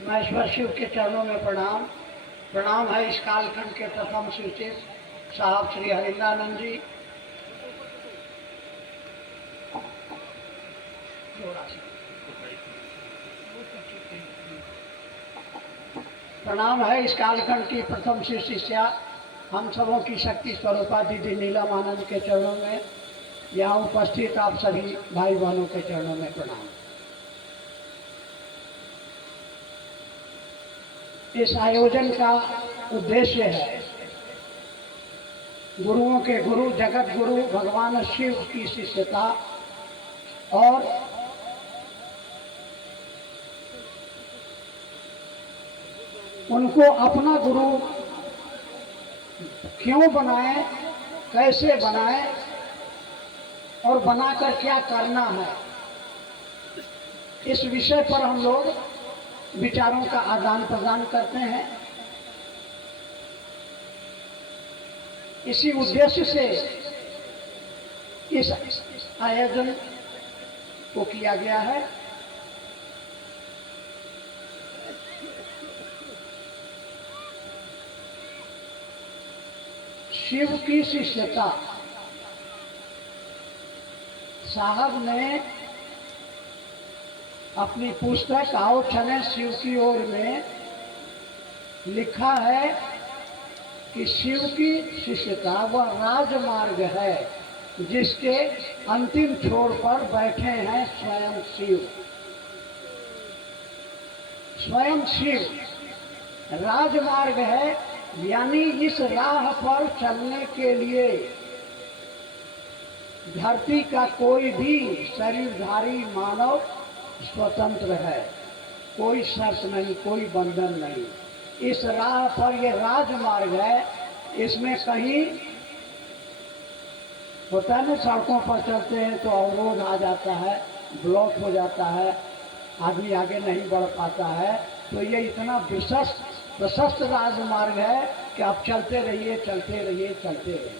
महेश्वर शिव के चरणों में प्रणाम। प्रणाम है इस कालखंड के प्रथम सूचित साहब श्री हरिंद्रानंद जी। प्रणाम है इस कालखंड की प्रथम शिष्या हम सबों की शक्ति स्वरूपा दीदी नीलम आनंद के चरणों में, यहाँ उपस्थित आप सभी भाई बहनों के चरणों में प्रणाम। इस आयोजन का उद्देश्य है गुरुओं के गुरु जगत गुरु भगवान शिव की शिष्यता और उनको अपना गुरु क्यों बनाए, कैसे बनाए और बनाकर क्या करना है, इस विषय पर हम लोग विचारों का आदान प्रदान करते हैं। इसी उद्देश्य से इस आयोजन को किया गया है। शिव की शिष्यता साहब ने अपनी पुस्तक आओ चले शिव की ओर में लिखा है कि शिव की शिष्यता वह राजमार्ग है जिसके अंतिम छोर पर बैठे हैं स्वयं शिव। स्वयं शिव राजमार्ग है, यानी इस राह पर चलने के लिए धरती का कोई भी शरीरधारी मानव स्वतंत्र है, कोई शर्त नहीं, कोई बंधन नहीं। इस राह पर यह राजमार्ग है, इसमें कहीं होता है ना, सड़कों पर चलते हैं तो अवरोध आ जाता है, ब्लॉक हो जाता है, आदमी आगे नहीं बढ़ पाता है। तो ये इतना प्रशस्त राजमार्ग है कि आप चलते रहिए चलते रहिए चलते रहिए।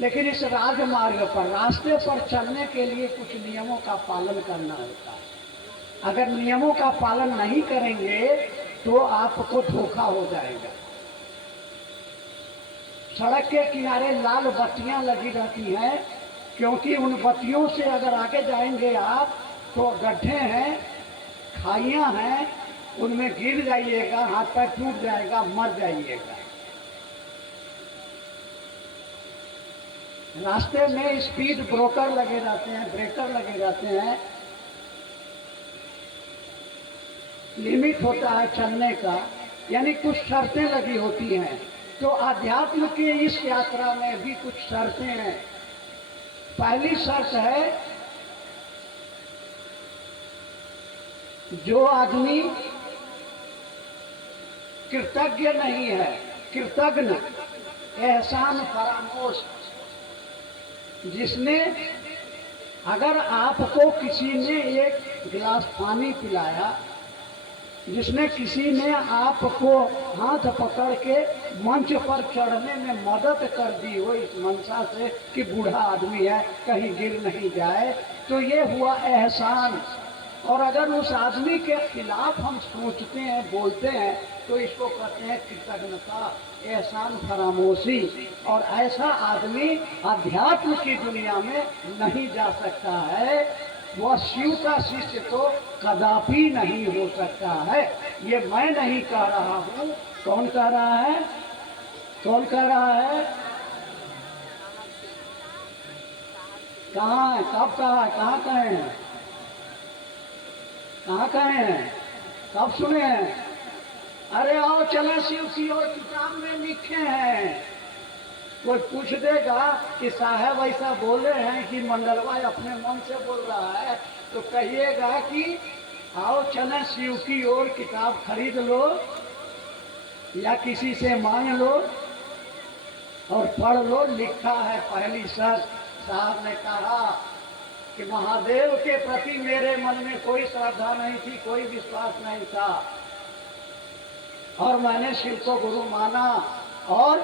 लेकिन इस राजमार्ग पर, रास्ते पर चलने के लिए कुछ नियमों का पालन करना होता है। अगर नियमों का पालन नहीं करेंगे तो आपको धोखा हो जाएगा। सड़क के किनारे लाल बत्तियां लगी रहती हैं, क्योंकि उन बत्तियों से अगर आगे जाएंगे आप तो गड्ढे हैं, खाइयां हैं, उनमें गिर जाइएगा, हाथ पैर टूट जाएगा, मर जाइएगा। रास्ते में स्पीड ब्रेकर लगे रहते हैं, ब्रेकर लगे रहते हैं, लिमिट होता है चलने का, यानी कुछ शर्तें लगी होती हैं। तो आध्यात्म की इस यात्रा में भी कुछ शर्तें हैं। पहली शर्त है, जो आदमी कृतज्ञ नहीं है, कृतज्ञ एहसान फरामोश, जिसने अगर आपको किसी ने एक गिलास पानी पिलाया, जिसने किसी ने आपको हाथ पकड़ के मंच पर चढ़ने में मदद कर दी हो इस मंशा से कि बूढ़ा आदमी है कहीं गिर नहीं जाए, तो ये हुआ एहसान। और अगर उस आदमी के खिलाफ हम सोचते हैं, बोलते हैं, तो इसको कहते हैं कृतज्ञता, एहसान फरामोशी। और ऐसा आदमी अध्यात्म की दुनिया में नहीं जा सकता है, वह शिव का शिष्य तो कदापि नहीं हो सकता है। ये मैं नहीं कह रहा हूँ, कौन कह रहा है? कौन कह रहा है? कहाँ है? कब कहा है? कहाँ कहे हैं? कहाँ कहे हैं? कब सुने हैं? अरे आओ चले शिव की ओर किताब में लिखे हैं। कोई पूछ देगा कि साहब ऐसा बोल रहे हैं कि मंडलवा अपने मन से बोल रहा है, तो कहिएगा कि आओ चले शिव की ओर किताब खरीद लो या किसी से मांग लो और पढ़ लो। लिखा है पहली शर्त, साहब ने कहा कि महादेव के प्रति मेरे मन में कोई श्रद्धा नहीं थी, कोई विश्वास नहीं था, और मैंने शिव को गुरु माना और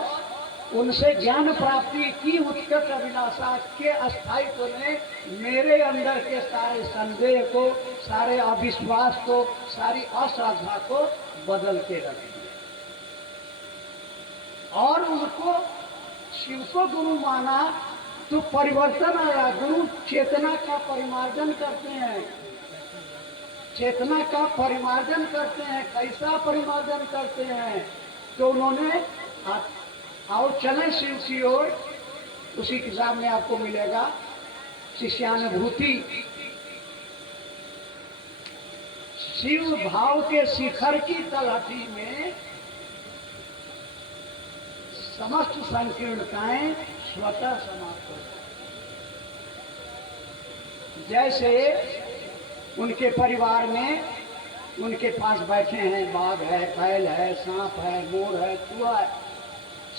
उनसे ज्ञान प्राप्ति की उत्कट अभिलाषा के स्थायित्व ने मेरे अंदर के सारे संदेह को, सारे अविश्वास को, सारी अश्रद्धा को बदल के रख दिया और उनको शिव को गुरु माना तो परिवर्तन आया। गुरु चेतना का परिमार्जन करते हैं, चेतना का परिमार्जन करते हैं। कैसा परिमार्जन करते हैं? तो उन्होंने और चले शिव की ओर, उसी किताब में आपको मिलेगा शिष्यानुभूति। शिव भाव के शिखर की तलहटी में समस्त संकीर्णताएं स्वतः समाप्त हो जाए। जैसे उनके परिवार में उनके पास बैठे हैं बाघ है, बैल है, सांप है, मोर है, चूहा है,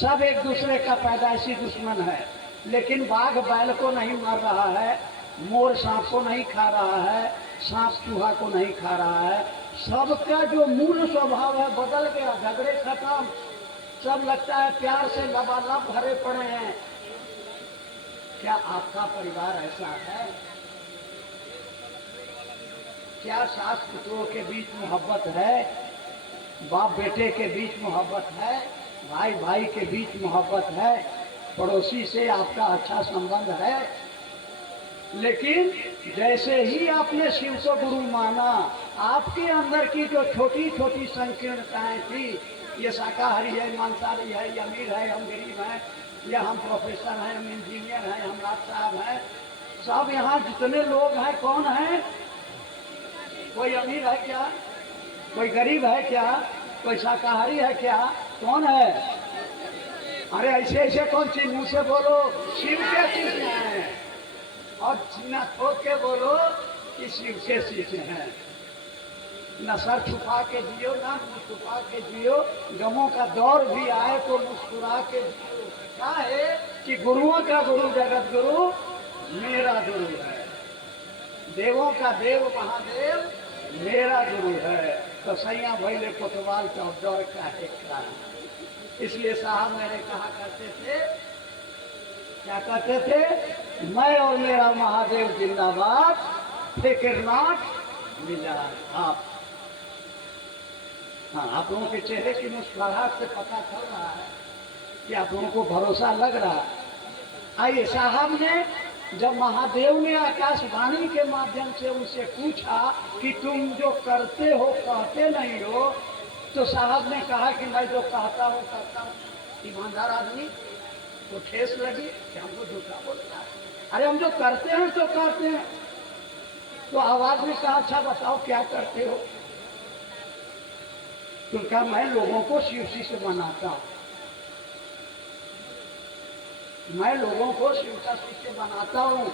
सब एक दूसरे का पैदाइशी दुश्मन है। लेकिन बाघ बैल को नहीं मार रहा है, मोर सांप को नहीं खा रहा है, सांप चूहा को नहीं खा रहा है। सबका जो मूल स्वभाव है बदल गया, झगड़े खत्म, सब लगता है प्यार से लबालब भरे पड़े हैं। क्या आपका परिवार ऐसा है? क्या सास पुत्रों के बीच मोहब्बत है? बाप बेटे के बीच मोहब्बत है? भाई भाई के बीच मोहब्बत है? पड़ोसी से आपका अच्छा संबंध है? लेकिन जैसे ही आपने शिव को गुरु माना, आपके अंदर की जो छोटी छोटी संकीर्णताएं थी, ये शाकाहारी है, मांसाहारी है, ये अमीर है, हम गरीब हैं, या हम प्रोफेसर हैं, हम इंजीनियर हैं, हम राज साहब हैं, सब यहाँ जितने लोग हैं कौन है? कोई अमीर है क्या? कोई गरीब है क्या? कोई शाकाहारी है क्या? कौन है? अरे ऐसे ऐसे कौन चीज मुंह से बोलो, शिव के शिष्य हैं। और सीना ठोक के बोलो कि शिव के शिष्य हैं। न सर छुपा के जियो, ना मुंह छुपा के जियो। गमों का दौर भी आए तो मुस्कुरा के जियो। क्या है कि गुरुओं का गुरु जगत गुरु मेरा गुरु है, देवों का देव महादेव मेरा गुरु है। तो सैया भैले कोतवाल चौदौर का एक। इसलिए साहब मेरे कहा करते थे, क्या कहते थे? मैं और मेरा महादेव जिंदाबाद, फिक्र नॉट मिला आप। हाँ, आप लोगों के चेहरे की मुस्कुराहट से पता चल रहा है कि आप लोगों को भरोसा लग रहा है। आइए, साहब ने जब महादेव ने आकाशवाणी के माध्यम से उनसे पूछा कि तुम जो करते हो कहते नहीं हो, तो साहब ने कहा कि मैं जो कहता हूँ करता हूँ। ईमानदार आदमी तो ठेस लगी कि हमको झूठा बोलता है। अरे हम जो करते हैं तो कहते हैं। तो आवाज में कहा, अच्छा बताओ क्या करते हो? तो कहा, मैं लोगों को शिव से बनाता हूँ, मैं लोगों को शिव का शिष्य बनाता हूँ।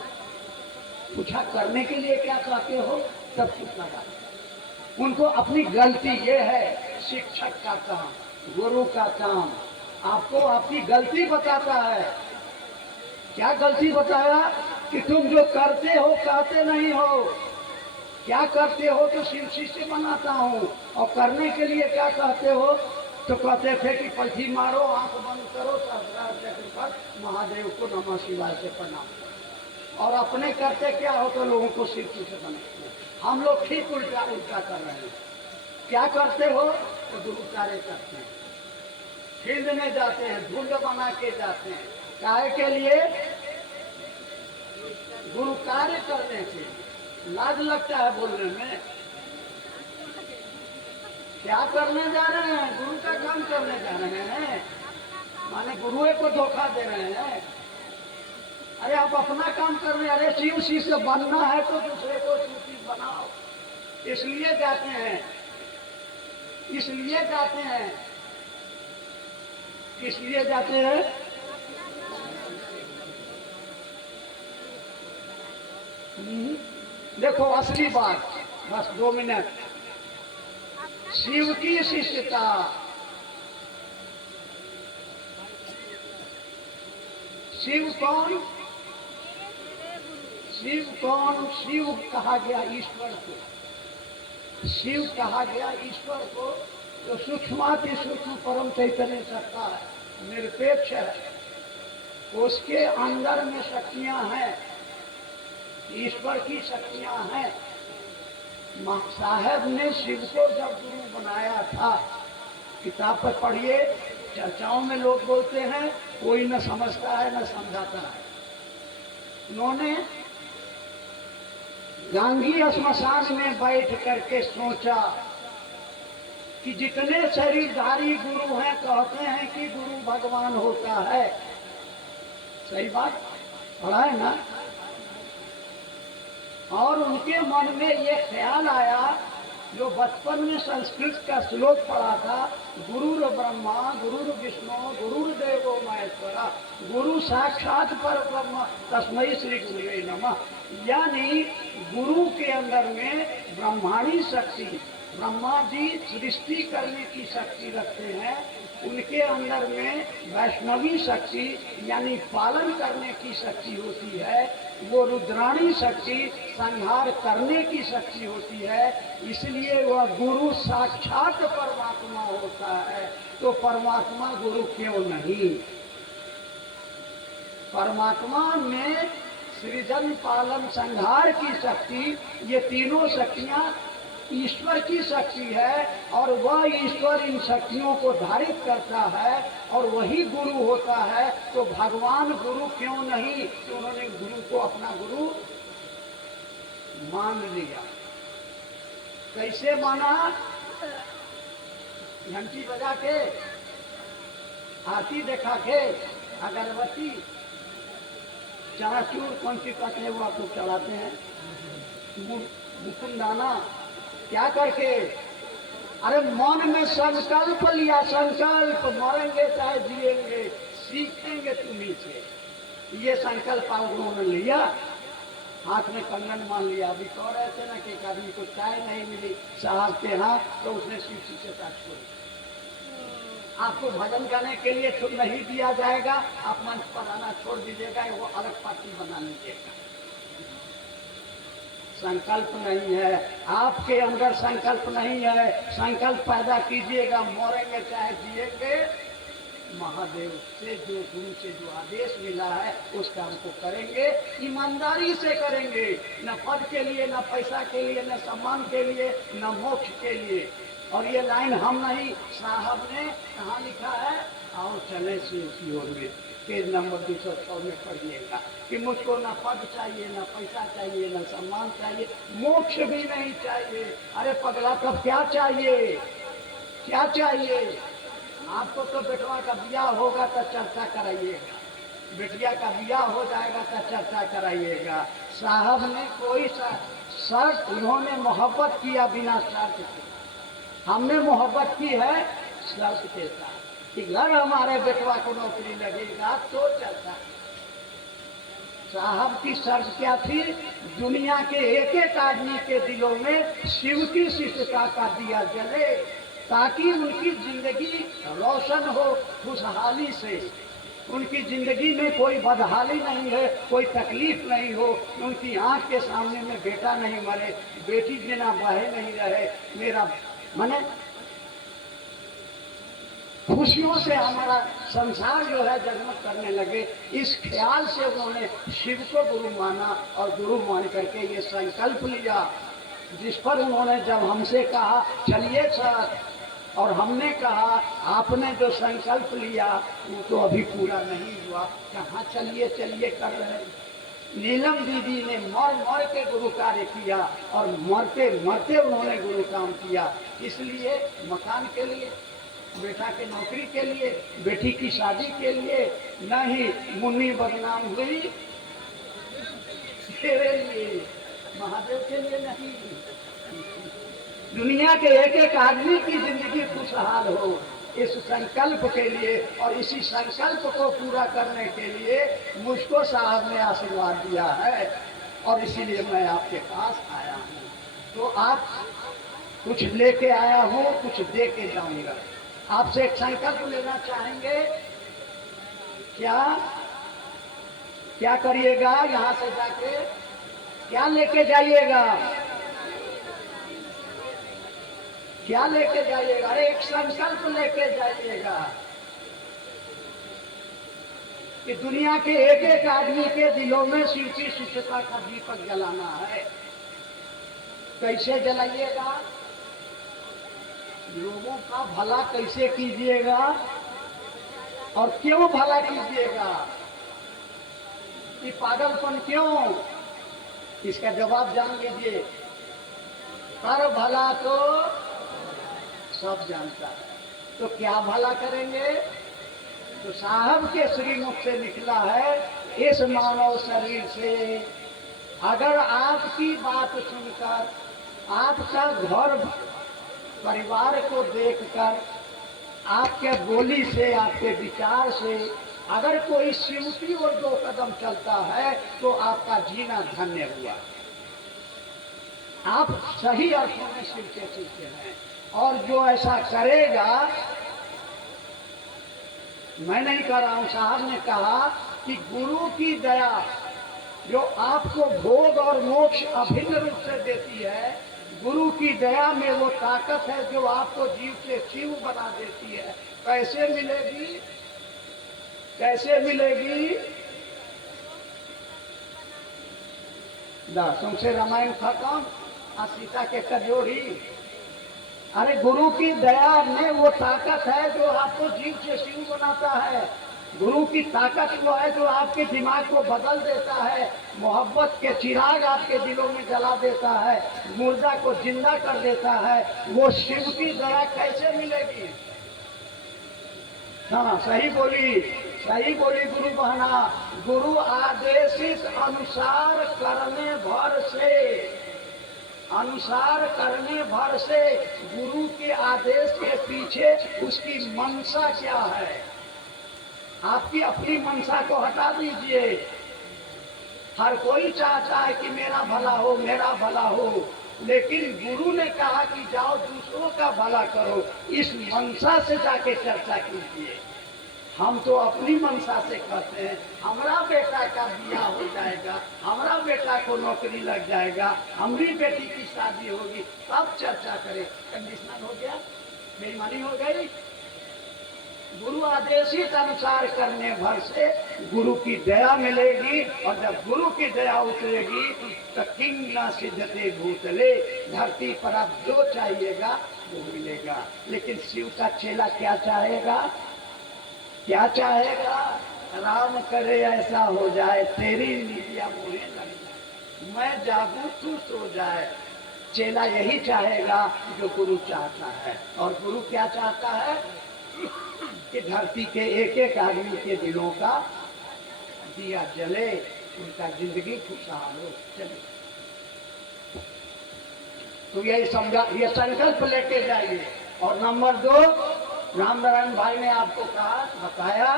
पूछा करने के लिए क्या कहते हो? तब कुछ लगा उनको अपनी गलती। ये है शिक्षक का काम, गुरु का काम, आपको आपकी गलती बताता है। क्या गलती बताया? कि तुम जो करते हो कहते नहीं हो। क्या करते हो? तो शिव शिष्य बनाता हूँ। और करने के लिए क्या कहते हो? तो कहते थे कि पलथी मारो, आंख बंद करो, सहस्रार महादेव को नमः शिवाय से प्रणाम करो। और अपने करते क्या हो? तो लोगों को शिव से बनाते हैं। हम लोग ठीक उल्टा उल्टा कर रहे हैं। क्या करते हो? तो गुरु कार्य करते हैं, फील्ड में जाते हैं, झुंड बना के जाते हैं। काहे के लिए? गुरु कार्य करने से लाज लगता है बोलने में। क्या करने जा रहे हैं? गुरु का काम करने जा रहे हैं, माने गुरुए को धोखा दे रहे हैं। अरे आप अपना काम कर रहे हैं। अरे शिव शिष्य बनना है तो दूसरे को शिव बनाओ। इसलिए जाते हैं, इसलिए जाते हैं, इसलिए जाते हैं। देखो असली बात, बस 2 मिनट। शिव की शिष्यता, शिव कौन? शिव कौन? शिव कहा गया ईश्वर को। शिव कहा गया ईश्वर को, जो सूक्ष्माति सूक्ष्म परम चैतन्य सत्ता है। निरपेक्ष है, उसके अंदर में शक्तियां हैं, ईश्वर की शक्तियां हैं। साहब ने शिव को जब गुरु बनाया था, किताब पर पढ़िए, चर्चाओं में लोग बोलते हैं, कोई न समझता है न समझाता है। उन्होंने गांगी श्मशान में बैठ करके सोचा कि जितने शरीरधारी गुरु हैं कहते हैं कि गुरु भगवान होता है। सही बात पढ़ा है ना? और उनके मन में ये ख्याल आया, जो बचपन में संस्कृत का श्लोक पढ़ा था, गुरुर ब्रह्मा गुरुर विष्णु गुरुर्देवो महेश्वरा, गुरु साक्षात पर ब्रह्म तस्मै श्री गुरुवे नमः। यानी गुरु के अंदर में ब्रह्मांडी शक्ति, ब्रह्मा जी सृष्टि करने की शक्ति रखते हैं, उनके अंदर में वैष्णवी शक्ति यानी पालन करने की शक्ति होती है, वो रुद्राणी शक्ति संहार करने की शक्ति होती है। इसलिए वह गुरु साक्षात परमात्मा होता है। तो परमात्मा गुरु क्यों नहीं? परमात्मा में सृजन पालन संहार की शक्ति, ये तीनों शक्तियां ईश्वर की शक्ति है, और वह ईश्वर इन शक्तियों को धारित करता है और वही गुरु होता है। तो भगवान गुरु क्यों नहीं? तो उन्होंने गुरु को अपना गुरु मान लिया। कैसे माना? घंटी बजा के, आरती देखा के, अगरबत्ती, चनाचूर कौन सी कहते हैं वो आप लोग चढ़ाते हैं, मुकुंदाना, क्या करके? अरे मन में संकल्प लिया, संकल्प, मरेंगे चाहे जिएंगे, सीखेंगे तुम्हीं से, ये संकल्प उन्होंने लिया। हाथ में कंगन मान लिया। अभी कह रहे थे ना कि एक आदमी को चाय नहीं मिली साहब के यहाँ, तो उसने सीसी से काट छोड़ी। आपको भजन गाने के लिए नहीं दिया जाएगा, आप मंच पर आना छोड़ दीजिएगा, वो अलग पार्टी बना लीजिएगा। संकल्प नहीं है, आपके अंदर संकल्प नहीं है, संकल्प पैदा कीजिएगा, मरेंगे चाहे जिएंगे, महादेव से जो गुरु से जो आदेश मिला है उस काम को करेंगे, ईमानदारी से करेंगे, न पद के लिए, न पैसा के लिए, न सम्मान के लिए, न मोक्ष के लिए। और ये लाइन हम नहीं, साहब ने कहाँ लिखा है, आओ चले से उसी ओर में, पेज नंबर 206 में पढ़िएगा कि मुझको न पद चाहिए, न पैसा चाहिए, न सम्मान चाहिए, मोक्ष भी नहीं चाहिए। अरे पगला, तब क्या चाहिए? क्या चाहिए? आपको तो बेटवा का ब्याह होगा तो चर्चा कराइएगा, बेटिया का ब्याह हो जाएगा तो चर्चा कराइएगा। साहब ने कोई शर्त, उन्होंने मोहब्बत किया बिना शर्त के, हमने मोहब्बत की है शर्त के साथ कि घर हमारे बेटवा को नौकरी लगेगा तो चर्चा। साहब की शर्त क्या थी? दुनिया के एक एक आदमी के दिलों में शिव की शिष्टता का दिया जले, ताकि उनकी जिंदगी रोशन हो खुशहाली से, उनकी जिंदगी में कोई बदहाली नहीं है, कोई तकलीफ नहीं हो, उनकी आंख के सामने में बेटा नहीं मरे, बेटी बिना बहे नहीं रहे, मेरा माने खुशियों से हमारा संसार जो है जगमग करने लगे। इस ख्याल से उन्होंने शिव को गुरु माना और गुरु मान करके ये संकल्प लिया, जिस पर उन्होंने जब हमसे कहा चलिए सर, और हमने कहा आपने जो संकल्प लिया वो तो अभी पूरा नहीं हुआ, कहाँ चलिए चलिए कर रहे हैं। नीलम दीदी ने मर मर के गुरु कार्य किया और मरते मरते उन्होंने गुरु काम किया। इसलिए मकान के लिए, बेटा के नौकरी के लिए, बेटी की शादी के लिए नहीं, मुन्नी बदनाम हुई तेरे लिए, महादेव के लिए नहीं। दुनिया के एक एक आदमी की जिंदगी खुशहाल हो, इस संकल्प के लिए और इसी संकल्प को पूरा करने के लिए मुझको साहब ने आशीर्वाद दिया है, और इसीलिए मैं आपके पास आया हूँ। तो आप कुछ लेके आया हूँ, कुछ दे के जाऊंगा। आपसे एक संकल्प लेना चाहेंगे क्या? क्या करिएगा? यहाँ से जाके क्या लेके जाइएगा? क्या लेके जाइएगा? अरे एक संकल्प लेके जाइएगा। कि दुनिया के एक एक आदमी के दिलों में शिव की शिष्यता का दीपक जलाना है। कैसे जलाइएगा? लोगों का भला कैसे कीजिएगा और क्यों भला कीजिएगा? ये पागलपन क्यों? इसका जवाब जान लीजिए। कर भला तो सब जानता है, तो क्या भला करेंगे? तो साहब के श्रीमुख से निकला है, इस मानव शरीर से अगर आपकी बात सुनकर, आपका घर परिवार को देखकर, आपके बोली से, आपके विचार से अगर कोई शिव की ओर 2 कदम चलता है तो आपका जीना धन्य हुआ। आप सही अर्थों में शिव के शिष्य हैं। और जो ऐसा करेगा, मैं नहीं कह रहा हूं, साहब ने कहा कि गुरु की दया जो आपको भोग और मोक्ष अभिन्न रूप से देती है, गुरु की दया में वो ताकत है जो आपको जीव से शिव बना देती है। कैसे मिलेगी? कैसे मिलेगी? तुमसे रामायण खत्म, सीता के कजोड़ी। अरे गुरु की दया में वो ताकत है जो आपको जीव से शिव बनाता है। गुरु की ताकत वो है जो आपके दिमाग को बदल देता है, मोहब्बत के चिराग आपके दिलों में जला देता है, मुर्दा को जिंदा कर देता है। वो शिव की दया कैसे मिलेगी? हाँ, सही बोली गुरु बहना। गुरु आदेशित अनुसार करने भर से गुरु के आदेश के पीछे उसकी मनसा क्या है? आपकी अपनी मनसा को हटा दीजिए। हर कोई चाहता है कि मेरा भला हो, मेरा भला हो, लेकिन गुरु ने कहा कि जाओ दूसरों का भला करो। इस मनसा से जाके चर्चा कीजिए। हम तो अपनी मनसा से कहते हैं, हमारा बेटा का बियाह हो जाएगा, हमारा बेटा को नौकरी लग जाएगा, हमारी बेटी की शादी होगी, तब चर्चा करें। कंडीशनल हो गया, बेईमानी हो गई। गुरु आदेशित अनुसार करने भर से गुरु की दया मिलेगी, और जब गुरु की दया उतरेगी तो किंग न सिद्धते भूतले, धरती पर आप जो चाहिएगा वो मिलेगा। लेकिन शिव का चेला क्या चाहेगा? क्या चाहेगा? राम करे ऐसा हो जाए, तेरी नीतियां मुझे लग जाए, मैं जागू तू सो जाए। चेला यही चाहेगा जो गुरु चाहता है। और गुरु क्या चाहता है? कि धरती के एक एक आदमी के दिलों का दिया जले, उनका जिंदगी खुशहाल हो चले। तो यही समझा, ये संकल्प लेके जाइए। और नंबर 2, रामनारायण भाई ने आपको बताया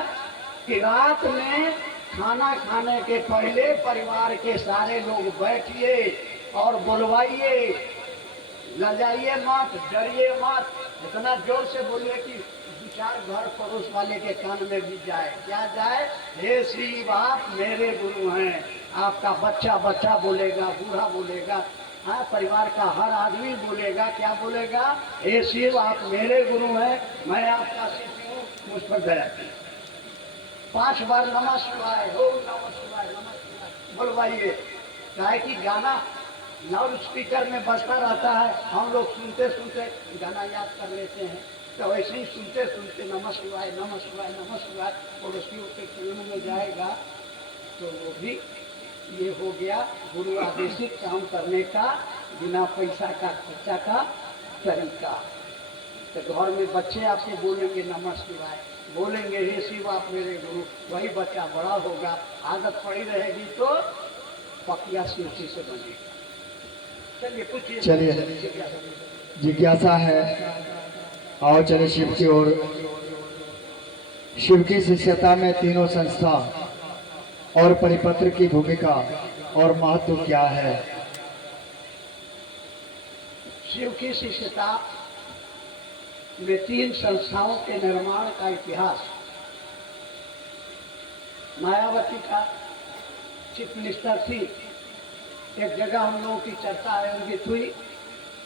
कि रात में खाना खाने के पहले परिवार के सारे लोग बैठिए और बुलवाइए। लजाइए मत, डरिए मत, इतना जोर से बोलिए कि 2-4 घर पड़ोस वाले के कान में भी जाए। क्या जाए? हे शिव, आप मेरे गुरु हैं। आपका बच्चा बच्चा बोलेगा, बूढ़ा बोलेगा, हाँ, परिवार का हर आदमी बोलेगा। क्या बोलेगा? हे शिव, आप मेरे गुरु हैं, मैं आपका शिष्य हूँ, मुझ पर दया कीजिए। 5 बार नमः शिवाय, ओम नमः शिवाय, नमः शिवाय बोलवाइए। चाहे कि गाना लाउड स्पीकर में बजता रहता है, हम लोग सुनते सुनते गाना याद कर लेते हैं। तो वैसे ही सुनते सुनते नमः शिवाय, नमः शिवाय, नमः शिवाय पड़ोसियों के कानों में जाएगा, तो वो भी ये हो गया गुरु आदेशित काम करने का, बिना पैसा का खर्चा का तरीका। तो घर में बच्चे आपसे बोलेंगे नमः शिवाय, बोलेंगे हे शिव आप मेरे गुरु, वही बच्चा बड़ा होगा, आदत पड़ी रहेगी तो पकिया शिवजी से बनेगा। चलिए पूछिए। चलिए, जिज्ञासा है, आओ चले शिव की ओर। शिव की शिष्यता में तीनों संस्था और परिपत्र की भूमिका और महत्व क्या है? शिव की शिष्यता में 3 संस्थाओं के निर्माण का इतिहास। मायावती का चीफ मिनिस्टर थी, एक जगह हम लोगों की चर्चा आयोजित हुई,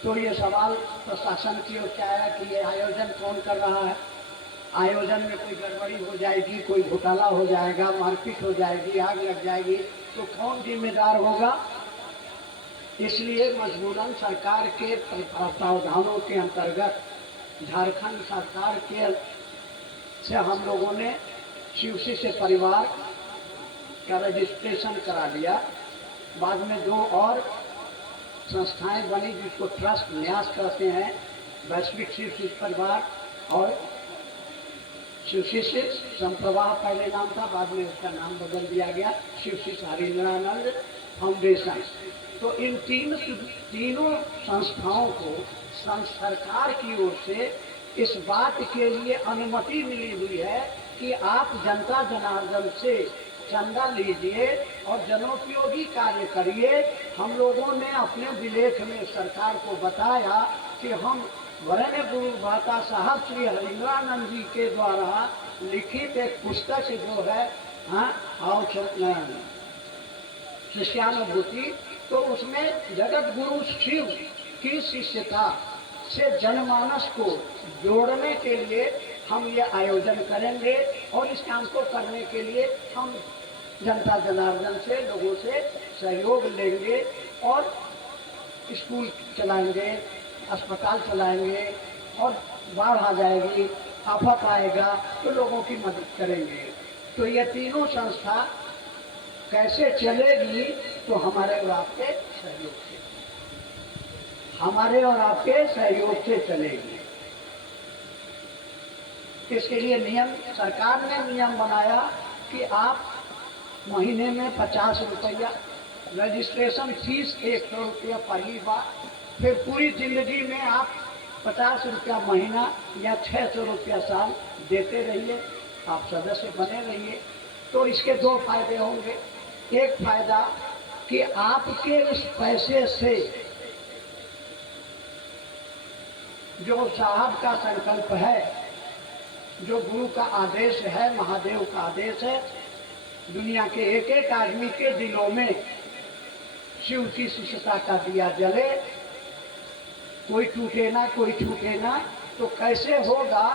तो ये सवाल प्रशासन की ओर से आया कि ये आयोजन कौन कर रहा है। आयोजन में कोई गड़बड़ी हो जाएगी, कोई घोटाला हो जाएगा, मारपीट हो जाएगी, आग लग जाएगी, तो कौन जिम्मेदार होगा? इसलिए मजबूरन सरकार के प्रावधानों के अंतर्गत झारखंड सरकार के से हम लोगों ने शिवसी से परिवार का रजिस्ट्रेशन करा लिया। बाद में 2 और संस्थाएं बनी जिसको ट्रस्ट न्यास कहते हैं, वैश्विक शिवसी परिवार और शिवसी संप्रवाह पहले नाम था, बाद में उसका नाम बदल दिया गया शिवसी हरिंद्रानंद फाउंडेशन। तो इन तीनों संस्थाओं को सरकार की ओर से इस बात के लिए अनुमति मिली हुई है कि आप जनता जनार्दन से चंदा लीजिए और जनोपयोगी कार्य करिए। हम लोगों ने अपने विलेख में सरकार को बताया कि हम वरेण्य गुरु भ्राता साहब श्री हरिंद्रानंद जी के द्वारा लिखित एक पुस्तक जो है शिष्यानुभूति, तो उसमें जगत गुरु शिव की शिष्यता से जनमानस को जोड़ने के लिए हम ये आयोजन करेंगे और इस काम को करने के लिए हम जनता जनार्दन से लोगों से सहयोग लेंगे और स्कूल चलाएंगे, अस्पताल चलाएंगे, और बाढ़ आ जाएगी, आफत आएगा तो लोगों की मदद करेंगे। तो ये तीनों संस्था कैसे चलेगी? तो हमारे और आपके सहयोग से, हमारे और आपके सहयोग से चलेगी। इसके लिए नियम, सरकार ने नियम बनाया कि आप महीने में 50 रुपया रजिस्ट्रेशन फीस, 100 रुपया पहली बार, फिर पूरी जिंदगी में आप 50 रुपया महीना या 600 रुपया साल देते रहिए, आप सदस्य बने रहिए। तो इसके 2 फायदे होंगे। एक फायदा कि आपके उस पैसे से जो साहब का संकल्प है, जो गुरु का आदेश है, महादेव का आदेश है, दुनिया के एक एक आदमी के दिलों में शिव की शिष्यता का दिया जले, कोई टूटे ना, कोई छूटे ना। तो कैसे होगा?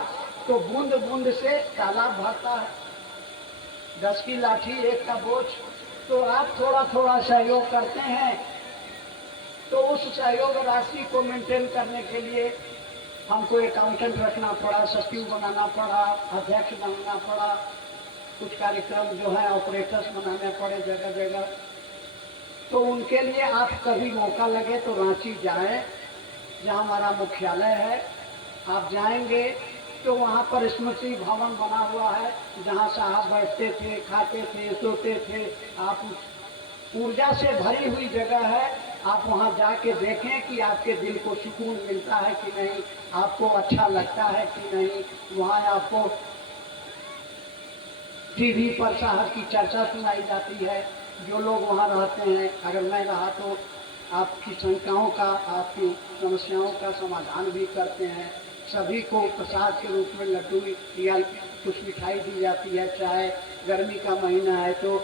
तो बूंद बूंद से तालाब भरता है। 10 की लाठी 1 का बोझ। तो आप थोड़ा थोड़ा सहयोग करते हैं, तो उस सहयोग राशि को मेंटेन करने के लिए हमको अकाउंटेंट रखना पड़ा, सचिव बनाना पड़ा, अध्यक्ष बनाना पड़ा, कुछ कार्यक्रम जो है ऑपरेटर्स बनाने पड़े जगह जगह। तो उनके लिए आप कभी मौका लगे तो रांची जाएं, जहाँ हमारा मुख्यालय है। आप जाएंगे तो वहाँ पर स्मृति भवन बना हुआ है, जहाँ साहब बैठते थे, खाते थे, सोते थे। आप ऊर्जा से भरी हुई जगह है, आप वहाँ जाके देखें कि आपके दिल को सुकून मिलता है कि नहीं, आपको अच्छा लगता है कि नहीं। वहाँ आपको टीवी पर साहब की चर्चा सुनाई जाती है। जो लोग वहाँ रहते हैं, अगर मैं रहा तो आपकी शंकाओं का, आपकी समस्याओं का समाधान भी करते हैं। सभी को प्रसाद के रूप में लड्डू या कुछ मिठाई दी जाती है, चाय, गर्मी का महीना है तो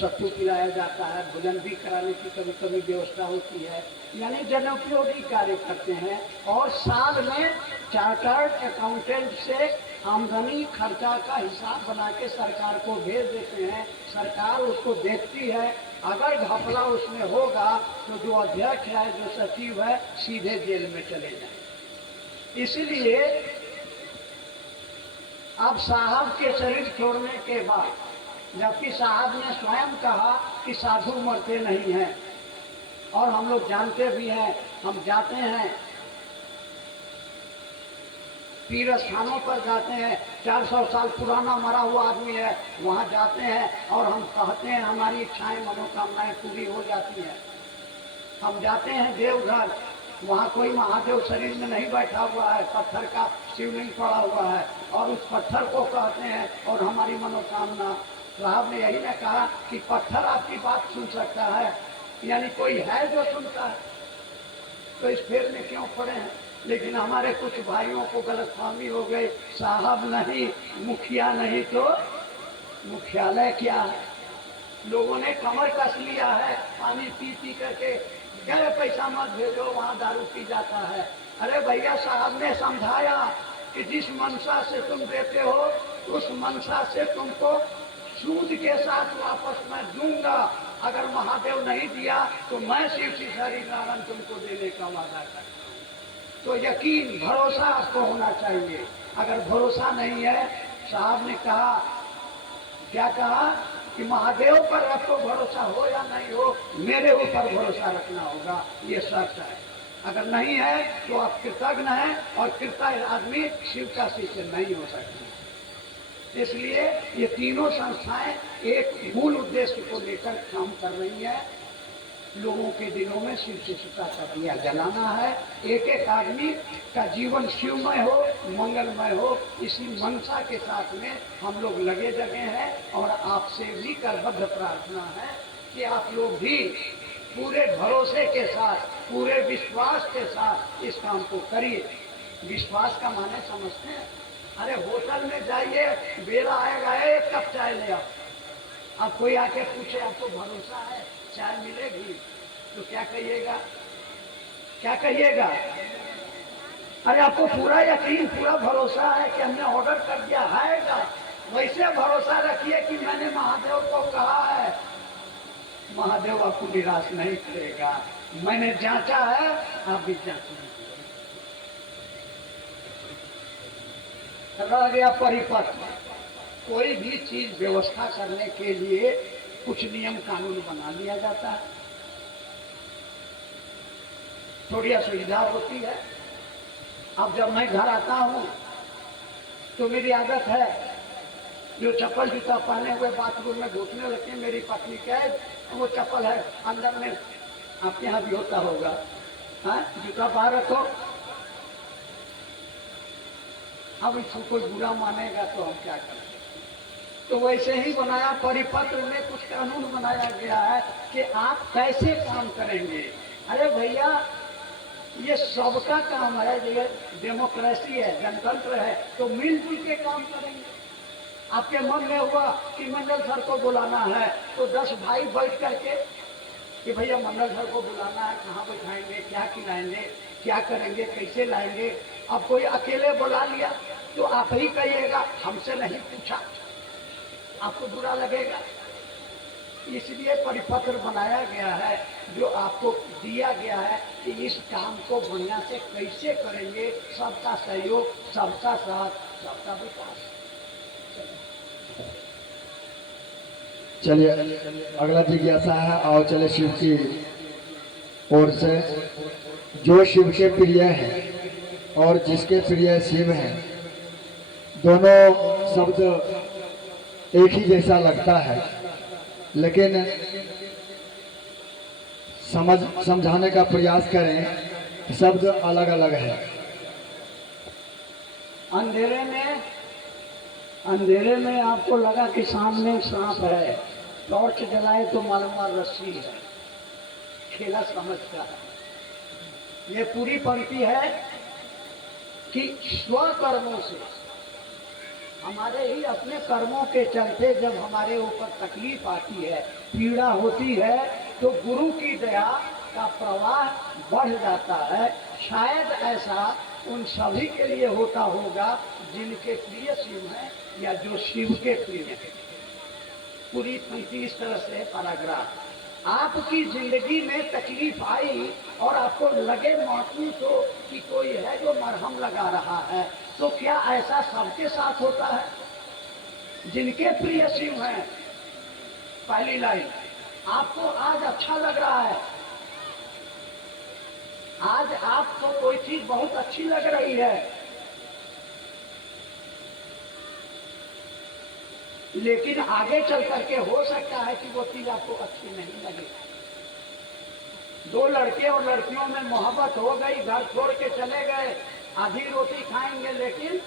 सत्तू पिलाया जाता है, भोजन भी कराने की कभी कभी व्यवस्था होती है। यानी जनोपयोगी कार्य करते हैं। और साल में चार्टर्ड अकाउंटेंट से आमदनी खर्चा का हिसाब बना के सरकार को भेज देते हैं। सरकार उसको देखती है, अगर घपला उसमें होगा तो जो अध्यक्ष है, जो सचिव है, सीधे जेल में चले जाए। इसलिए अब साहब के शरीर छोड़ने के बाद, जबकि साहब ने स्वयं कहा कि साधु मरते नहीं हैं, और हम लोग जानते भी हैं, हम जाते हैं तीर्थ स्थानों पर जाते हैं, 400 साल पुराना मरा हुआ आदमी है, वहाँ जाते हैं और हम कहते हैं हमारी इच्छाएं, मनोकामनाएं पूरी हो जाती हैं। हम जाते हैं देवघर, वहाँ कोई महादेव शरीर में नहीं बैठा हुआ है, पत्थर का शिवलिंग पड़ा हुआ है, और उस पत्थर को कहते हैं और हमारी मनोकामना। साहब ने यही ने कहा कि पत्थर आपकी बात सुन सकता है, यानी कोई है जो सुनता है। तो इस फेर में क्यों पड़े हैं? लेकिन हमारे कुछ भाइयों को गलतफहमी हो गई, साहब नहीं, मुखिया नहीं तो मुख्यालय क्या है। लोगों ने कमर कस लिया है, पानी पी पी करके, गए पैसा मत भेजो, वहाँ दारू पी जाता है। अरे भैया, साहब ने समझाया कि जिस मनसा से तुम देते हो उस मनसा से तुमको सूद के साथ वापस मैं दूंगा। अगर महादेव नहीं दिया तो मैं शिव श्री हरिनारायण तुमको देने का वादा करता हूँ। तो यकीन भरोसा आपको होना चाहिए। अगर भरोसा नहीं है, साहब ने कहा, क्या कहा कि महादेव पर आपको भरोसा हो या नहीं हो, मेरे ऊपर भरोसा रखना होगा, ये शर्त है। अगर नहीं है तो आप कृतज्ञ हैं, और कृतज्ञ आदमी शिव का शिष्य नहीं हो सकता। इसलिए ये तीनों संस्थाएं एक मूल उद्देश्य को लेकर काम कर रही है। लोगों के दिलों में शिव शिष्यता का दिया जलाना है। एक एक आदमी का जीवन शिवमय हो, मंगलमय हो, इसी मनसा के साथ में हम लोग लगे जगे हैं। और आपसे भी करबद्ध प्रार्थना है कि आप लोग भी पूरे भरोसे के साथ, पूरे विश्वास के साथ इस काम को करिए। विश्वास का माने समझते हैं? अरे होटल में जाइए, बेला आएगा, एक कप चाय ले आओ। अब कोई आके पूछे आपको भरोसा है चाय मिलेगी, तो क्या कहिएगा? क्या कहिएगा? अरे आपको पूरा यकीन, पूरा भरोसा है कि हमने ऑर्डर कर दिया आएगा, वैसे भरोसा रखिए कि मैंने महादेव को कहा है। महादेव आपको निराश नहीं करेगा। मैंने जांचा है, आप भी जांचना। रह गया परिपत्र। कोई भी चीज व्यवस्था करने के लिए कुछ नियम कानून बना लिया जाता है, थोड़ी असुविधा होती है। अब जब मैं घर आता हूँ तो मेरी आदत है, जो चप्पल जूता पहने हुए बाथरूम में घुसने लगते हैं, मेरी पत्नी कहे वो चप्पल है अंदर में, आपके यहाँ भी होता होगा, जूता बाहर रखो। अब इसको कोई बुरा मानेगा तो हम क्या करें? तो वैसे ही बनाया, परिपत्र में कुछ कानून बनाया गया है कि आप कैसे काम करेंगे। अरे भैया, ये सबका काम है, ये डेमोक्रेसी है, गणतंत्र है, तो मिलजुल के काम करेंगे। आपके मन में हुआ कि मंडल सर को बुलाना है, तो 10 भाई बैठ करके कि भैया मंडल सर को बुलाना है, कहाँ बैठाएंगे, क्या खिलाएंगे, क्या करेंगे, कैसे लाएंगे। अब कोई अकेले बुला लिया तो आप ही कहिएगा हमसे नहीं पूछा, आपको बुरा लगेगा। इसलिए परिपत्र बनाया गया है, जो आपको दिया गया है कि इस काम को बढ़िया से कैसे करेंगे। सबका सहयोग, सबका साथ, सबका विकास। चलिए अगला जिज्ञासा है, आओ चले शिव की ओर से। जो शिव के प्रिय है और जिसके प्रिय शिव है, दोनों शब्द एक ही जैसा लगता है, लेकिन समझाने का प्रयास करें, शब्द अलग अलग है। अंधेरे में आपको लगा कि सामने सांप है, टॉर्च जलाए तो मालूम रस्सी है, खेला समझता है। ये पूरी पंक्ति है कि स्वकर्मों से, हमारे ही अपने कर्मों के चलते जब हमारे ऊपर तकलीफ आती है, पीड़ा होती है, तो गुरु की दया का प्रवाह बढ़ जाता है। शायद ऐसा उन सभी के लिए होता होगा जिनके प्रिय शिव हैं या जो शिव के प्रिय हैं। पूरी पंक्ति इस तरह से पैराग्राफ। आपकी जिंदगी में तकलीफ आई और आपको लगे महसूस हो कि कोई है जो मरहम लगा रहा है, तो क्या ऐसा सबके साथ होता है? जिनके प्रिय शिव हैं, पहली लाइन, आपको आज अच्छा लग रहा है, आज आपको कोई चीज बहुत अच्छी लग रही है, लेकिन आगे चल करके हो सकता है कि वो चीज आपको अच्छी नहीं लगे। 2 लड़के और लड़कियों में मोहब्बत हो गई, घर छोड़ के चले गए, आधी रोटी खाएंगे लेकिन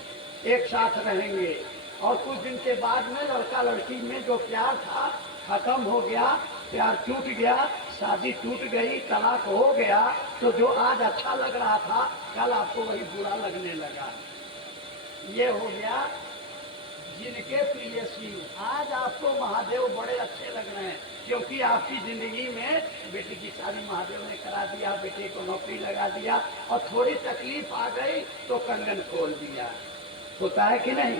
एक साथ रहेंगे, और कुछ दिन के बाद में लड़का लड़की में जो प्यार था खत्म हो गया, प्यार टूट गया, शादी टूट गई, तलाक हो गया, तो जो आज अच्छा लग रहा था कल आपको वही बुरा लगने लगा। ये हो गया जिनके प्रिय शिव। आज आपको महादेव बड़े अच्छे लग रहे हैं क्योंकि आपकी जिंदगी में बेटी की शादी महादेव ने करा दिया, बेटे को नौकरी लगा दिया, और थोड़ी तकलीफ आ गई तो कंगन खोल दिया। होता है कि नहीं?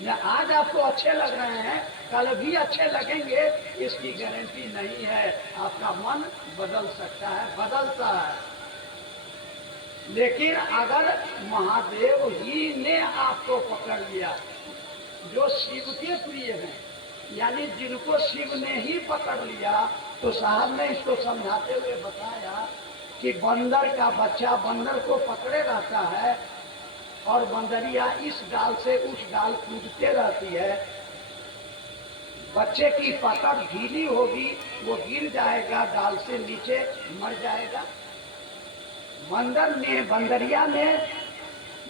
या आज आपको अच्छे लग रहे हैं, कल भी अच्छे लगेंगे, इसकी गारंटी नहीं है। आपका मन बदल सकता है, बदलता है। लेकिन अगर महादेव ही ने आपको पकड़ लिया, जो शिव के प्रिय हैं, यानी जिनको शिव ने ही पकड़ लिया, तो साहब ने इसको समझाते हुए बताया कि बंदर का बच्चा बंदर को पकड़े रहता है और बंदरिया इस डाल से उस डाल कूदते रहती है। बच्चे की पकड़ ढीली होगी, वो गिर जाएगा, डाल से नीचे मर जाएगा। बंदरिया ने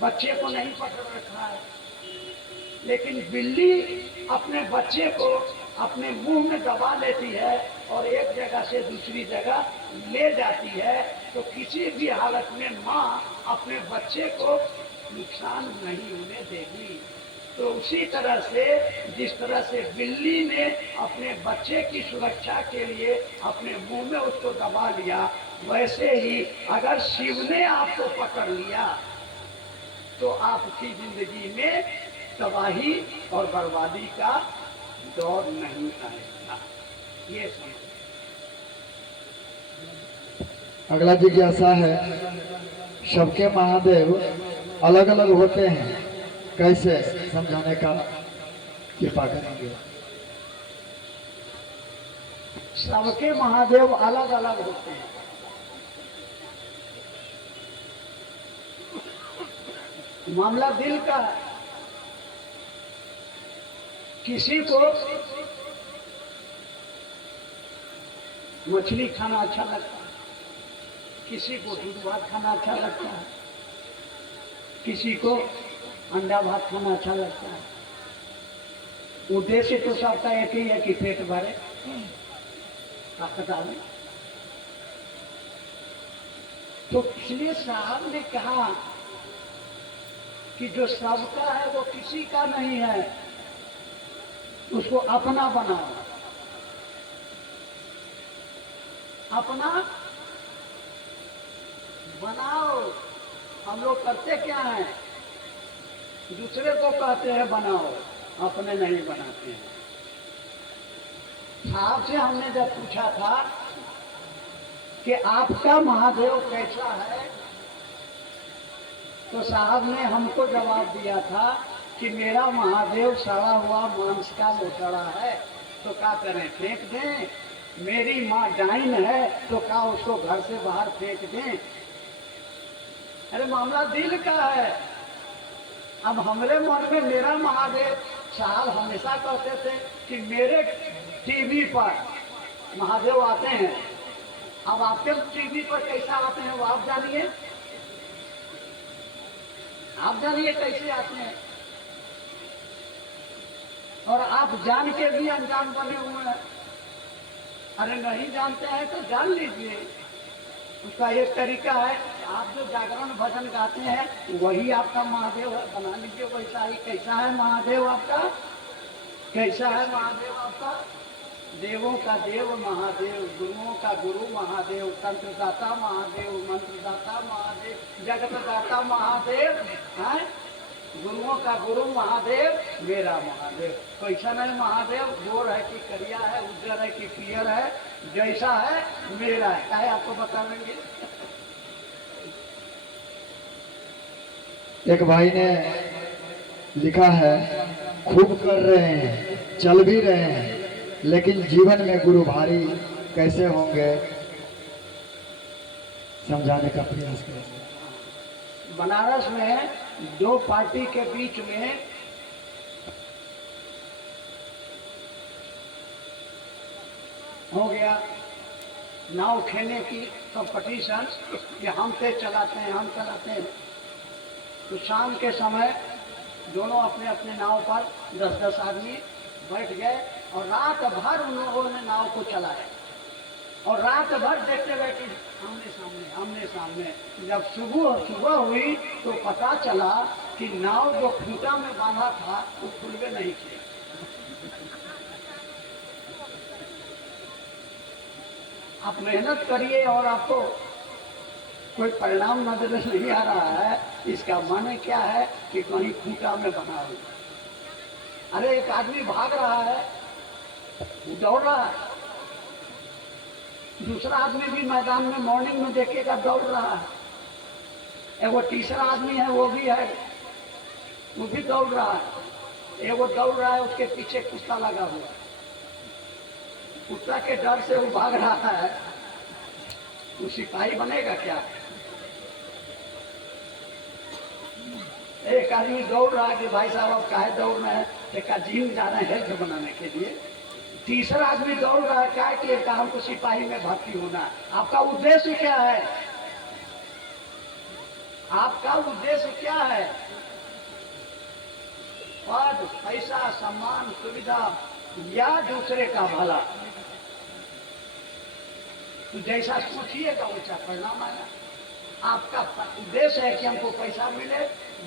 बच्चे को नहीं पकड़ रखा है, लेकिन बिल्ली अपने बच्चे को अपने मुंह में दबा लेती है और एक जगह से दूसरी जगह ले जाती है। तो किसी भी हालत में माँ अपने बच्चे को नुकसान नहीं होने देगी। तो उसी तरह से, जिस तरह से बिल्ली ने अपने बच्चे की सुरक्षा के लिए अपने मुंह में उसको दबा लिया, वैसे ही अगर शिव ने आपको पकड़ लिया तो आपकी जिंदगी में तबाही और बर्बादी का दौर नहीं आएगा। ये समझ। अगला जिज्ञासा है, सबके महादेव अलग अलग होते हैं, कैसे समझाने का कृपा करेंगे? सबके महादेव अलग अलग होते हैं। मामला दिल का है। किसी को मछली खाना अच्छा लगता है, किसी को दूध भात खाना अच्छा लगता है, किसी को अंडा भात खाना अच्छा लगता है। उद्देश्य तो सबका एक ही है कि पेट भरे, ताकत आवे। तो इसलिए साहब ने कहा कि जो सबका है वो किसी का नहीं है, उसको अपना बनाओ। अपना बनाओ। हम लोग करते क्या हैं? दूसरे को कहते हैं बनाओ, अपने नहीं बनाते हैं। आपसे हमने जब पूछा था कि आपका महादेव कैसा है, तो साहब ने हमको जवाब दिया था कि मेरा महादेव सड़ा हुआ मांस का लोटड़ा है, तो क्या करें, फेंक दें? मेरी माँ डाइन है, तो क्या उसको घर से बाहर फेंक दें? अरे मामला दिल का है। अब हमारे मन में मेरा महादेव, साहब हमेशा कहते थे कि मेरे टीवी पर महादेव आते हैं। अब आपके टीवी पर कैसा आते हैं वो आप जानिए, आप जानिए कैसे आते हैं। और आप जान के भी अनजान बने हुए हैं। अरे नहीं जानते हैं तो जान लीजिए। उसका एक तरीका है, आप जो जागरण भजन गाते हैं वही आपका महादेव है, बना लीजिए वैसा ही। कैसा है महादेव आपका? कैसा है महादेव आपका? देवों का देव महादेव, गुरुओं का गुरु महादेव, तंत्रदाता महादेव, मंत्रदाता महादेव, जगतदाता महादेव है। गुरुओं का गुरु महादेव, मेरा महादेव। कैसा नहीं महादेव? गोर है कि करिया है, उज्जर है कि पियर है, जैसा है मेरा है। क्या है आपको बताएंगे। एक भाई ने लिखा है, खूब कर रहे हैं, चल भी रहे हैं, लेकिन जीवन में गुरु भारी कैसे होंगे, समझाने का प्रयास करेंगे। बनारस में दो पार्टी के बीच में हो गया नाव खेलने की कंपटीशन कि हम तेज चलाते हैं, हम चलाते हैं। तो शाम के समय दोनों अपने अपने नाव पर 10-10 आदमी बैठ गए और रात भर उन लोगों ने नाव को चलाया और रात भर देखते बैठे आमने सामने आमने सामने। जब सुबह हुई तो पता चला कि नाव जो खूंटा में बांधा था वो खुलवे नहीं थे। आप मेहनत करिए और आपको कोई परिणाम नजर नहीं आ रहा है। इसका माने क्या है कि कहीं खूंटा में बना हुआ। अरे एक आदमी भाग रहा है, वो दौड़ रहा है, दूसरा आदमी भी मैदान में मॉर्निंग में देखेगा दौड़ रहा है, एगो तीसरा आदमी है वो भी है, वो भी दौड़ रहा है, एगो दौड़ रहा है उसके पीछे कुत्ता लगा हुआ है, कुत्ता के डर से वो भाग रहा है। वो सिपाही बनेगा क्या? एक आदमी दौड़ रहा है कि भाई साहब अब काहे दौड़ रहे हैं, एक जिम जा रहे हैं हेल्थ बनाने के लिए। तीसरा आदमी दौड़ रहा है क्या कि एक हमको सिपाही में भर्ती होना है। आपका उद्देश्य क्या है? आपका उद्देश्य क्या है? पद, पैसा, सम्मान, सुविधा या दूसरे का भला? तो जैसा सोचिएगा वैसा परिणाम आएगा। आपका उद्देश्य है कि हमको पैसा मिले,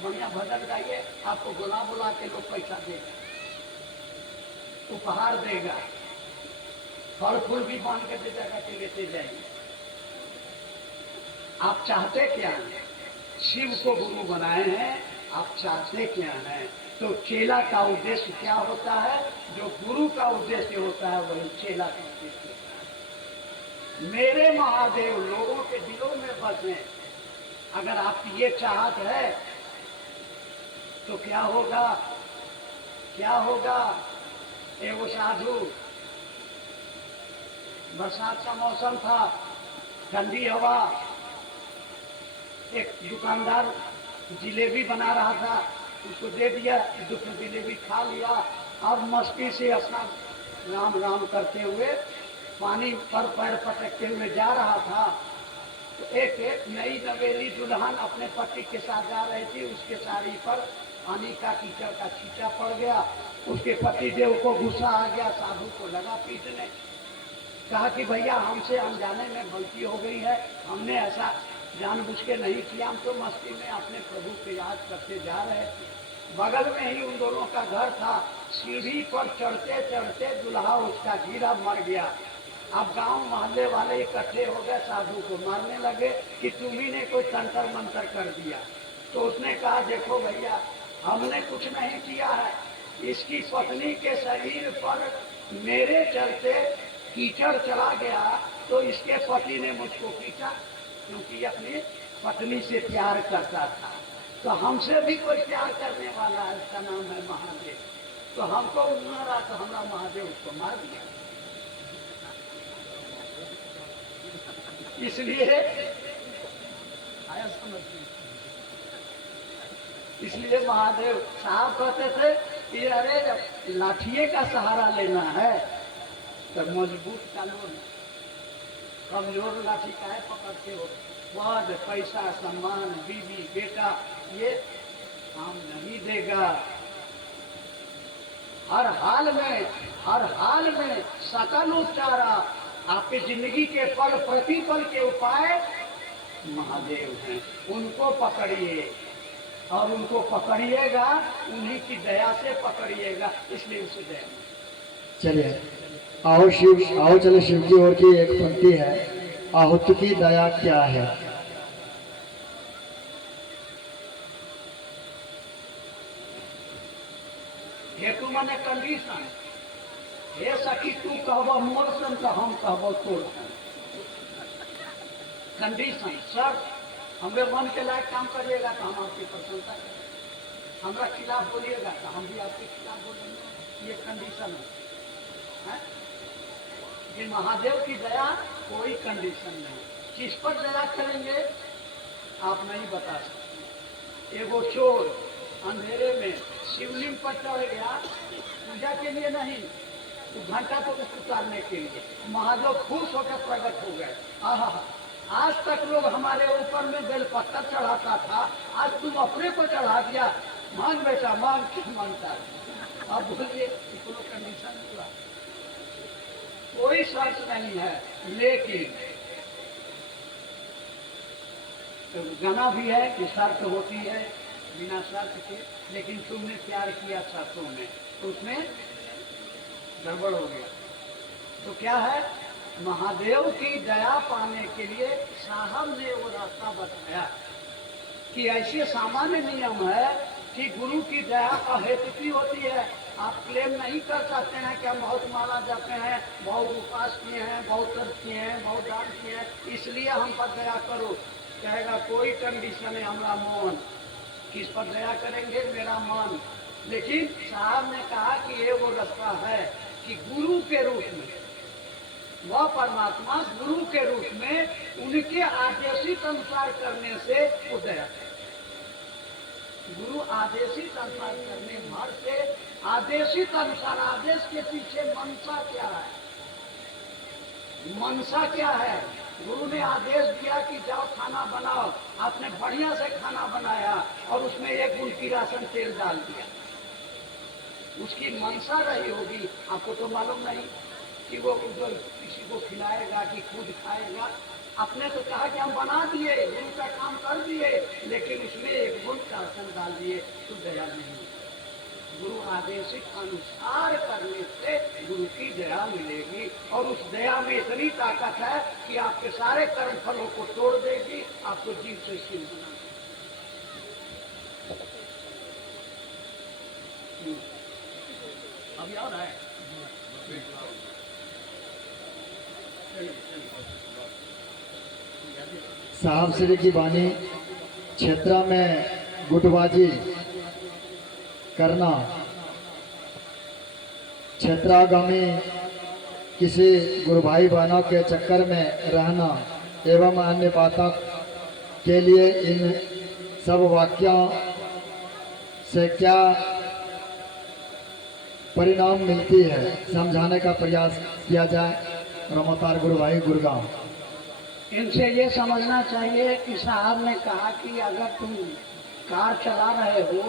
बढ़िया भजन गाइए, आपको बुला बुला के लोग पैसा देगा, उपहार देगा, फल फूल भी बांध के दे देगा कि लेते जाइए। आप चाहते क्या हैं? शिव को गुरु बनाए हैं, आप चाहते क्या हैं? तो चेला का उद्देश्य क्या होता है? जो गुरु का उद्देश्य होता है वही चेला का उद्देश्य होता है। मेरे महादेव लोगों के दिलों में बसे। अगर आपकी ये चाहत है तो क्या होगा? क्या होगा? एगो साधु, बरसात का मौसम था, ठंडी हवा, एक दुकानदार जिलेबी बना रहा था, उसको दे दिया, दुख जिलेबी खा लिया और मस्ती से अपना राम राम करते हुए पानी पर पैर पटकते हुए जा रहा था। तो एक नई नवेली दुल्हन अपने पति के साथ जा रही थी, उसके साड़ी पर पानी का कीचड़ का छींटा पड़ गया। उसके पति देव को गुस्सा आ गया, साधु को लगा पीटने, कहा कि भैया हमसे अनजाने में गलती हो गई है, हमने ऐसा जानबूझ के नहीं किया, हम तो मस्ती में अपने प्रभु को याद करते जा रहे थे। बगल में ही उन दोनों का घर था। सीढ़ी पर चढ़ते चढ़ते दूल्हा उसका गिरा, मर गया। अब गांव मोहल्ले वाले इकट्ठे हो गए, साधु को मारने लगे कि तुम्ही ने कोई तंत्र मंत्र कर दिया। तो उसने कहा देखो भैया, हमने कुछ नहीं किया है, इसकी पत्नी के शरीर पर मेरे चलते कीचड़ चला गया तो इसके पति ने मुझको पीटा, क्योंकि अपनी पत्नी से प्यार करता था। तो हमसे भी कोई प्यार करने वाला है, इसका नाम है महादेव। तो हमको मारा तो हमारा महादेव उसको मार दिया। इसलिए आया समझ, इसलिए महादेव साहब कहते थे कि अरे जब लाठिए का सहारा लेना है तो मजबूत कानून, कमजोर लाठी काहे पकड़ते हो? पद, पैसा, सम्मान, बीवी, बेटा ये काम नहीं देगा। हर हाल में सकल उपचारा, आपके जिंदगी के पल प्रतिपल के उपाय महादेव हैं, उनको पकड़िए और उनको पकड़िएगा, उन्हीं की दया से पकड़िएगा, इसलिए उसे दया। चलिए आओ चले शिव की ओर की एक पंक्ति है, आहुत की दया क्या है। हेतु माने कंडीशन। हे सखी तू कहबो मोर सन तो हम कहबो तोर सन। कंडीशन सर, हमरे मन के लायक काम करिएगा तो हम आपकी प्रशंसा करेंगे, हमारा खिलाफ बोलिएगा तो हम भी आपके खिलाफ बोलेंगे। ये कंडीशन है। ये महादेव की दया कोई कंडीशन नहीं। किस पर दया करेंगे आप नहीं बता सकते। एगो चोर अंधेरे में शिवलिंग पर चढ़ गया, पूजा के लिए नहीं, घंटा तो उतारने के लिए। महादेव खुश होकर प्रकट हो गए। आहा, आज तक लोग हमारे ऊपर में बेलपत्तर चढ़ाता था, आज तुम अपने को चढ़ा दिया। मान बेटा मान, क्यों मानता है? अब बोलिए कोई कंडीशन हुआ, कोई शर्त नहीं है। लेकिन तो गाना भी है कि शर्त होती है बिना शर्त के, लेकिन तुमने प्यार किया शर्तों में तो उसमें गड़बड़ हो गया। तो क्या है महादेव की दया पाने के लिए साहब ने वो रास्ता बताया कि ऐसे सामान्य नियम है कि गुरु की दया अहेतुकी होती है। आप क्लेम नहीं कर सकते हैं कि हम बहुत माला जपते हैं, बहुत उपवास किए हैं, बहुत तप किए हैं, बहुत दान किए हैं, इसलिए हम पर दया करो। कहेगा कोई कंडीशन है हमारा मन, किस पर दया करेंगे? मेरा मन। लेकिन साहब ने कहा कि ये वो रास्ता है कि गुरु के रूप में, वह परमात्मा गुरु के रूप में उनके आदेशित अनुसार करने से वो दया करे। गुरु आदेशित अनुसार करने भर से आदेशित अनुसार, आदेश के पीछे मनसा क्या है? मनसा क्या है? गुरु ने आदेश दिया कि जाओ खाना बनाओ, आपने बढ़िया से खाना बनाया और उसमें 1 गुण की राशन तेल डाल दिया, उसकी मनसा रही होगी, आपको तो मालूम नहीं कि वो उधर किसी को खिलाएगा कि खुद खाएगा। आपने तो कहा कि हम बना दिए, गुरु का काम कर दिए, लेकिन उसमें 1 गुण का राशन डाल दिए, तो दया नहीं। गुरु आदेशित अनुसार करने से गुरु की दया मिलेगी, और उस दया में इतनी ताकत है कि आपके सारे कर्म फलों को तोड़ देगी, आपको जीव से शिव बना देगी। अब याद है? साहब श्री की वाणी क्षेत्र में गुटबाजी करना, क्षेत्रागामी किसी गुरु भाई बहनों के चक्कर में रहना एवं अन्य बातों के लिए इन सब वाक्यों से क्या परिणाम मिलती है, समझाने का प्रयास किया जाए। रमोतार गुरु भाई गुड़गांव। इनसे ये समझना चाहिए कि साहब ने कहा कि अगर तुम कार चला रहे हो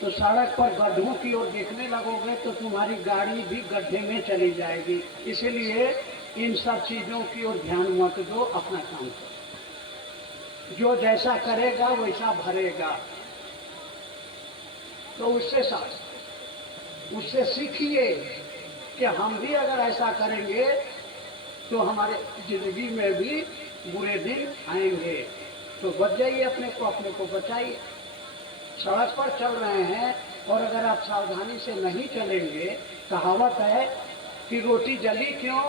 तो सड़क पर गड्ढों की ओर देखने लगोगे तो तुम्हारी गाड़ी भी गड्ढे में चली जाएगी, इसलिए इन सब चीजों की ओर ध्यान मत दो, अपना काम करो। जो जैसा करेगा वैसा भरेगा, तो उससे सीखिए कि हम भी अगर ऐसा करेंगे तो हमारे जिंदगी में भी बुरे दिन आएंगे। तो बच जाइए, अपने को बचाइए। सड़क पर चल रहे हैं और अगर आप सावधानी से नहीं चलेंगे, कहावत है कि रोटी जली क्यों,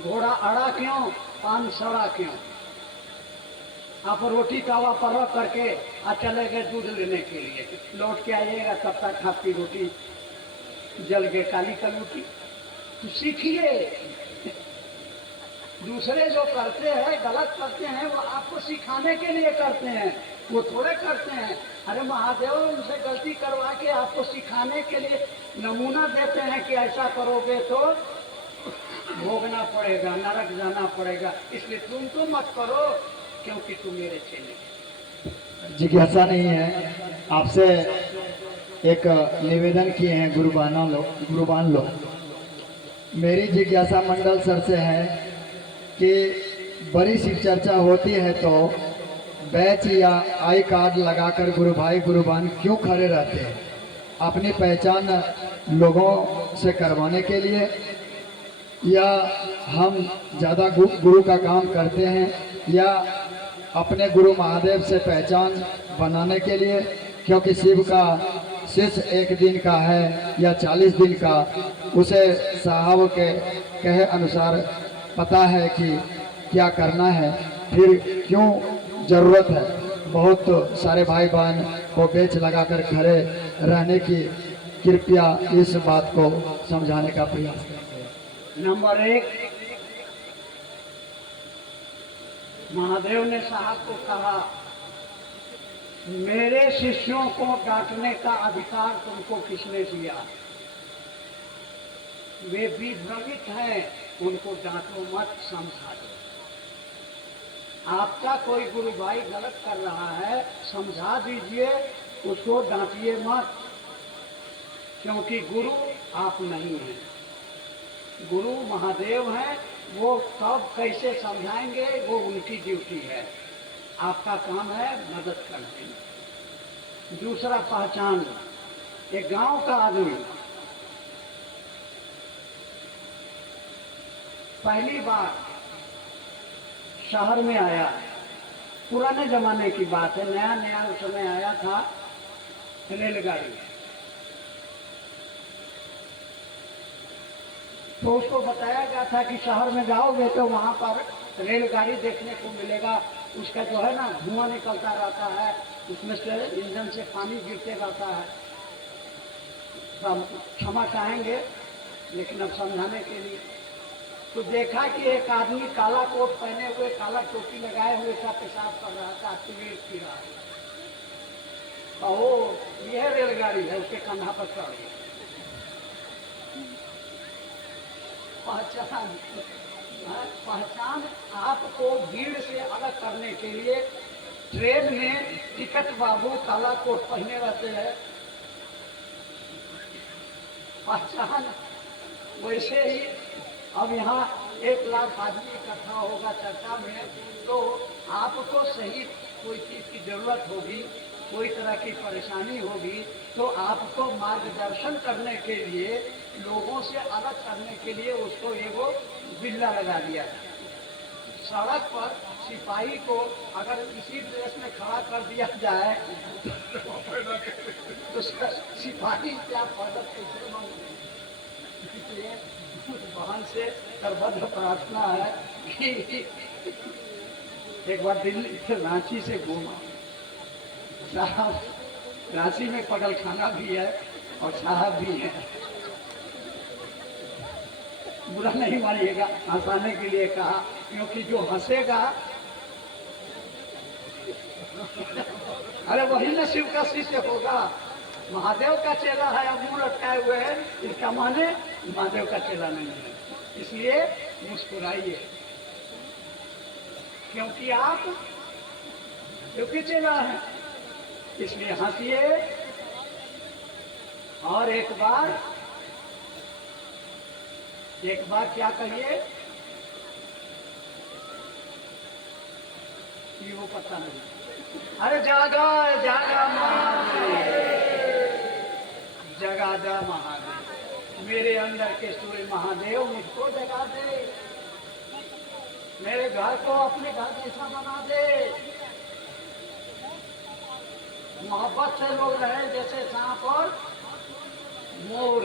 घोड़ा अड़ा क्यों, पान सड़ा क्यों। आप रोटी तवा पर रख करके चले गए दूध लेने के लिए, लौट के आइएगा तब तक आपकी रोटी जल गए, काली कलूटी। तो सीखिए, दूसरे जो करते हैं गलत करते हैं वो आपको सिखाने के लिए करते हैं, वो थोड़े करते हैं। अरे महादेव उनसे गलती करवा के आपको सिखाने के लिए नमूना देते हैं कि ऐसा करोगे तो भोगना पड़ेगा, नरक जाना पड़ेगा, इसलिए तुम तो मत करो क्योंकि तुम मेरे चेले। जिज्ञासा नहीं है, आपसे एक निवेदन किए हैं गुरुबान लोग। मेरी जिज्ञासा मंडल सर से है कि बड़ी शिव चर्चा होती है तो बैच या आई कार्ड लगाकर गुरु भाई गुरुबान क्यों खड़े रहते हैं? अपनी पहचान लोगों से करवाने के लिए, या हम ज़्यादा गुरु का काम करते हैं, या अपने गुरु महादेव से पहचान बनाने के लिए? क्योंकि शिव का शिष्य 1 दिन का है या 40 दिन का, उसे साहब के कहे अनुसार पता है कि क्या करना है, फिर क्यों ज़रूरत है बहुत सारे भाई बहन को बेच लगाकर खड़े रहने की? कृपया इस बात को समझाने का प्रयास करें। नंबर 1, महादेव ने साहब को कहा मेरे शिष्यों को डांटने का अधिकार तुमको किसने दिया? वे विभ्रमित हैं, उनको डांटो मत, समझा दो। आपका कोई गुरु भाई गलत कर रहा है, समझा दीजिए, उसको डांटिए मत, क्योंकि गुरु आप नहीं हैं, गुरु महादेव हैं। वो कब कैसे समझाएंगे वो उनकी ड्यूटी है, आपका काम है मदद कर देना। दूसरा, पहचान, एक गांव का आदमी पहली बार शहर में आया, पुराने जमाने की बात है, नया नया उस समय आया था रेलगाड़ी। तो उसको बताया गया था कि शहर में जाओगे तो वहाँ पर रेलगाड़ी देखने को मिलेगा, उसका जो है ना धुआं निकलता रहता है, उसमें से इंजन से पानी गिरते रहता है। हम क्षमा चाहेंगे लेकिन अब समझाने के लिए। तो देखा कि एक आदमी काला कोट पहने हुए, काला टोपी लगाए हुए था, पेशाब कर रहा था, सिगरेट पी रहा था। और वो यह रेलगाड़ी है, उसके कंधा पर चढ़ गया। पहचान आपको भीड़ से अलग करने के लिए ट्रेन में टिकट बाबू काला कोट पहने रहते हैं। पहचान वैसे ही अब यहाँ 1 लाख आदमी इकट्ठा होगा चर्चा में, तो आपको सही कोई चीज की जरूरत होगी, कोई तरह की परेशानी होगी, तो आपको मार्गदर्शन करने के लिए, लोगों से अलग करने के लिए उसको एगो बिल्ला लगा दिया जाए। सड़क पर सिपाही को अगर इसी ड्रेस में खड़ा कर दिया जाए तो सिपाही क्या पदक कैसे मांगे। बहन से सर्वत्र प्रार्थना है कि एक बार दिल्ली से रांची से घूमा, साहब रांची में पगल खाना भी है और साहब भी है, बुरा नहीं मानिएगा, हंसाने के लिए कहा, क्योंकि जो हंसेगा अरे वही न शिव का शिष्य होगा। महादेव का चेला है, अब मुंह लटकाए हुए है, इसका माने महादेव का चेला नहीं है। इसलिए मुस्कुराइए, क्योंकि आप शिव के चेला है, इसलिए हंसिए। और एक बार क्या कहिए, ये वो पता नहीं। अरे जागा जागा महादेव, जगा जा महादेव, मेरे अंदर के सूर्य महादेव मुझको जगा दे, मेरे घर को अपने घर जैसा बना दे, मोहब्बत से लोग रहे जैसे सांप और मोर,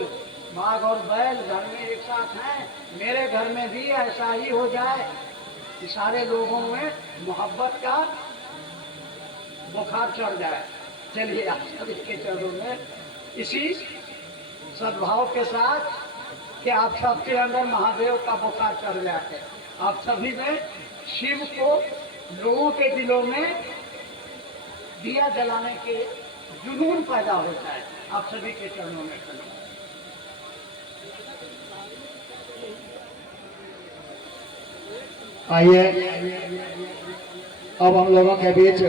बाघ और बैल घर में एक साथ हैं, मेरे घर में भी ऐसा ही हो जाए कि सारे लोगों में मोहब्बत का बुखार चढ़ जाए। चलिए आप सभी के चरणों में इसी सद्भाव के साथ कि आप सबके अंदर महादेव का बुखार चढ़ जाए, आप सभी में शिव को लोगों के दिलों में दिया जलाने के जुनून पैदा हो जाए। आप सभी के चरणों में खड़े। आइए अब हम लोगों के बीच